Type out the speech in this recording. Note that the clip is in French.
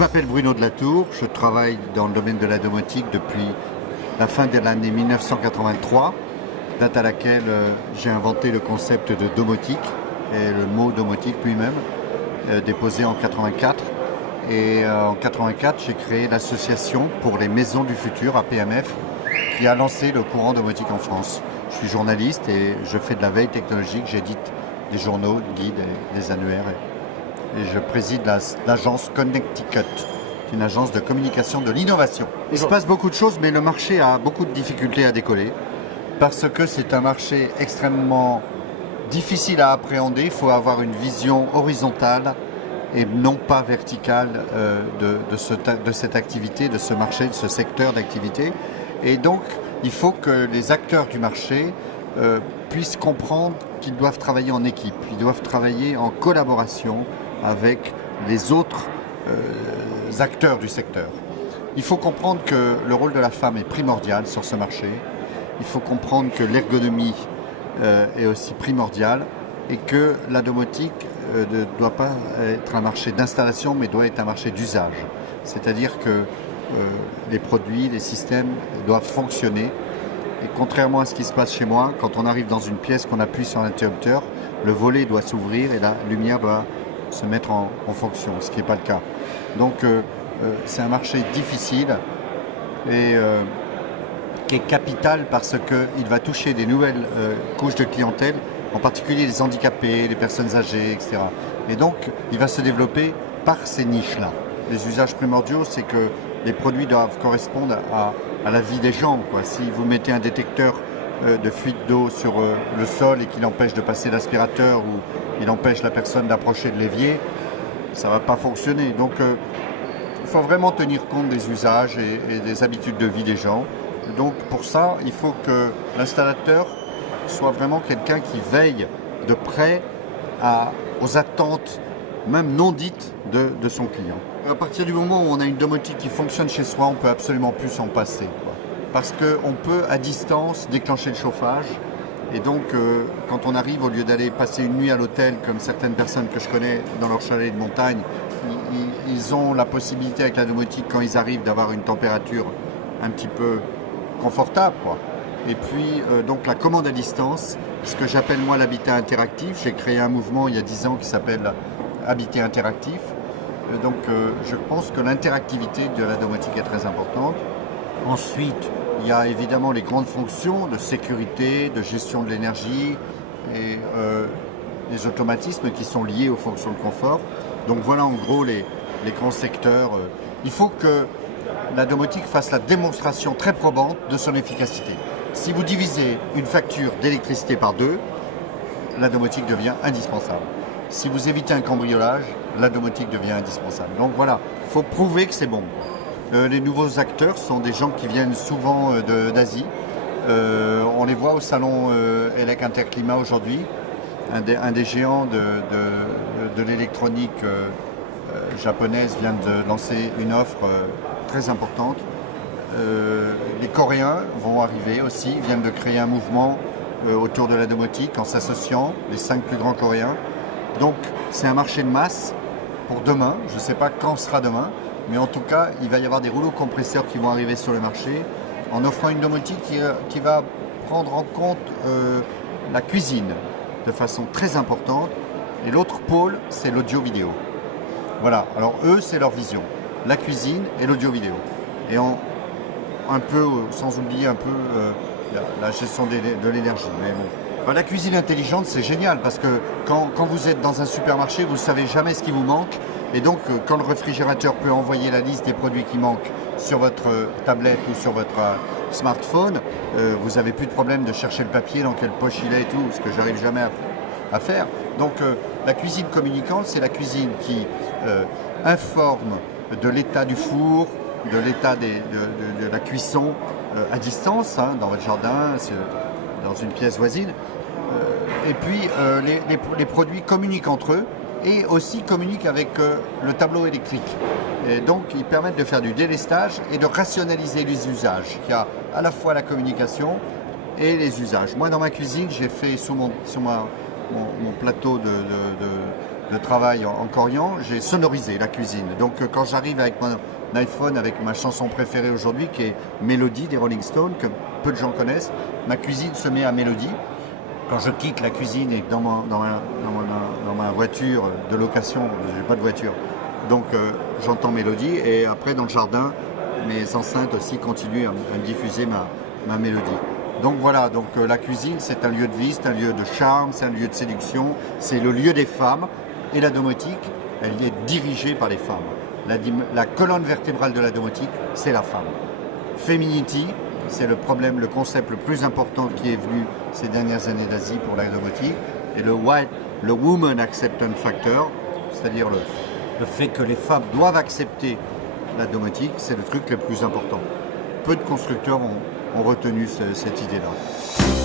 m'appelle Bruno de la Tour, je travaille dans le domaine de la domotique depuis la fin de l'année 1983, date à laquelle j'ai inventé le concept de domotique et le mot domotique lui-même, déposé en 84. Et en 84, j'ai créé l'association pour les maisons du futur, APMF, qui a lancé le courant domotique en France. Je suis journaliste et je fais de la veille technologique, j'édite des journaux, des guides et des annuaires. Et je préside l'agence Connecticut, une agence de communication de l'innovation. Il se passe beaucoup de choses, mais le marché a beaucoup de difficultés à décoller parce que c'est un marché extrêmement difficile à appréhender. Il faut avoir une vision horizontale et non pas verticale de cette activité, de ce marché, de ce secteur d'activité. Et donc, il faut que les acteurs du marché puissent comprendre qu'ils doivent travailler en équipe, ils doivent travailler en collaboration avec les autres acteurs du secteur. Il faut comprendre que le rôle de la femme est primordial sur ce marché. Il faut comprendre que l'ergonomie est aussi primordiale et que la domotique ne doit pas être un marché d'installation, mais doit être un marché d'usage. C'est-à-dire que les produits, les systèmes doivent fonctionner. Et contrairement à ce qui se passe chez moi, quand on arrive dans une pièce, qu'on appuie sur l'interrupteur, le volet doit s'ouvrir et la lumière doit se mettre en fonction, ce qui n'est pas le cas. Donc c'est un marché difficile et qui est capital parce qu'il va toucher des nouvelles couches de clientèle, en particulier les handicapés, les personnes âgées, etc. Et donc il va se développer par ces niches-là. Les usages primordiaux, c'est que les produits doivent correspondre à la vie des gens, quoi. Si vous mettez un détecteur de fuite d'eau sur le sol et qu'il empêche de passer l'aspirateur ou il empêche la personne d'approcher de l'évier, ça ne va pas fonctionner. Donc il faut vraiment tenir compte des usages et des habitudes de vie des gens. Donc pour ça, il faut que l'installateur soit vraiment quelqu'un qui veille de près aux attentes, même non dites, de son client. À partir du moment où on a une domotique qui fonctionne chez soi, on ne peut absolument plus s'en passer, quoi. Parce qu'on peut à distance déclencher le chauffage. Et donc quand on arrive, au lieu d'aller passer une nuit à l'hôtel, comme certaines personnes que je connais dans leur chalet de montagne, ils ont la possibilité avec la domotique, quand ils arrivent, d'avoir une température un petit peu confortable, quoi. Et puis donc la commande à distance, ce que j'appelle moi l'habitat interactif. J'ai créé un mouvement il y a 10 ans qui s'appelle Habitat interactif. Donc je pense que l'interactivité de la domotique est très importante. Ensuite, il y a évidemment les grandes fonctions de sécurité, de gestion de l'énergie et les automatismes qui sont liés aux fonctions de confort. Donc voilà en gros les grands secteurs. Il faut que la domotique fasse la démonstration très probante de son efficacité. Si vous divisez une facture d'électricité par 2, la domotique devient indispensable. Si vous évitez un cambriolage, la domotique devient indispensable. Donc voilà, il faut prouver que c'est bon. Les nouveaux acteurs sont des gens qui viennent souvent d'Asie. On les voit au salon ELEC Interclimat aujourd'hui. Un des géants de l'électronique japonaise vient de lancer une offre très importante. Les Coréens vont arriver aussi, viennent de créer un mouvement autour de la domotique en s'associant, les 5 plus grands Coréens. Donc c'est un marché de masse pour demain. Je ne sais pas quand sera demain, mais en tout cas, il va y avoir des rouleaux compresseurs qui vont arriver sur le marché en offrant une domotique qui va prendre en compte la cuisine de façon très importante. Et l'autre pôle, c'est l'audio-vidéo. Voilà, alors eux, c'est leur vision. La cuisine et l'audio-vidéo. Et un peu, sans oublier un peu la gestion de l'énergie. Mais bon. La cuisine intelligente, c'est génial parce que quand vous êtes dans un supermarché, vous ne savez jamais ce qui vous manque. Et donc, quand le réfrigérateur peut envoyer la liste des produits qui manquent sur votre tablette ou sur votre smartphone, vous n'avez plus de problème de chercher le papier, dans quelle poche il est et tout, ce que j'arrive jamais à faire. Donc, la cuisine communicante, c'est la cuisine qui informe de l'état du four, de l'état de la cuisson à distance, hein, dans votre jardin, dans une pièce voisine. Et puis, les produits communiquent entre eux et aussi communiquent avec le tableau électrique. Et donc, ils permettent de faire du délestage et de rationaliser les usages. Il y a à la fois la communication et les usages. Moi, dans ma cuisine, j'ai fait sur mon plateau de travail en Corian, j'ai sonorisé la cuisine. Donc quand j'arrive avec mon iPhone, avec ma chanson préférée aujourd'hui, qui est Mélodie des Rolling Stones, que peu de gens connaissent, ma cuisine se met à Mélodie. Quand je quitte la cuisine et dans ma voiture de location, je n'ai pas de voiture, donc j'entends Mélodie, et après dans le jardin, mes enceintes aussi continuent à me diffuser ma mélodie. Donc voilà, donc la cuisine c'est un lieu de vie, c'est un lieu de charme, c'est un lieu de séduction, c'est le lieu des femmes, et la domotique, elle est dirigée par les femmes. La colonne vertébrale de la domotique, c'est la femme. Femininity, c'est le concept le plus important qui est venu ces dernières années d'Asie pour la domotique, et le Woman Acceptance Factor, c'est-à-dire le fait que les femmes doivent accepter la domotique, c'est le truc le plus important. Peu de constructeurs ont retenu cette idée-là.